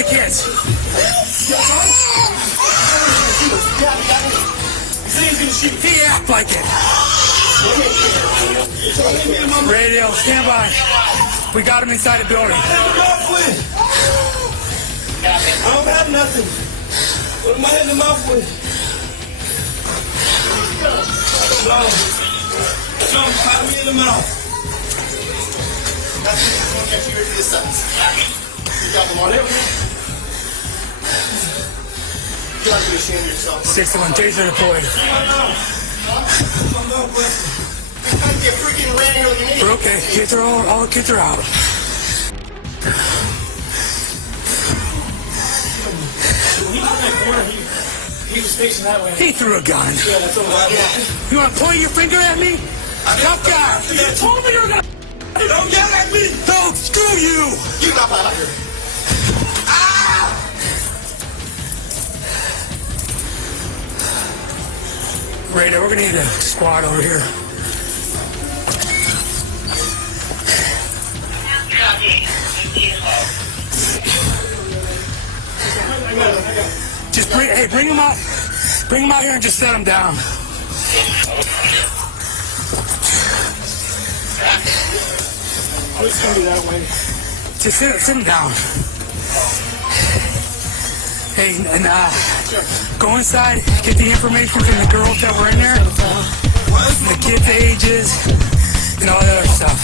the kids. He act like it. Radio, stand by. We got him inside the building. I don't have nothing. What am I hitting him off with? No, pop me in the mouth. You got them on everything? You got to be ashamed of yourself. 61 taser deployed. We're okay. Kids are all the kids are out. He was facing that way. He threw a gun. Yeah, that's all right. You want to point your finger at me? Tough guy. You told me you were gonna. Don't yell at me! No, screw you! Get up out of here. Ah! Radar, we're gonna need a squad over here. Just bring him out. Bring him out here and just set him down. It's gonna be that way. Just sit him down. Hey, and go inside, get the information from the girls that were in there, the kids' ages, and all that other stuff.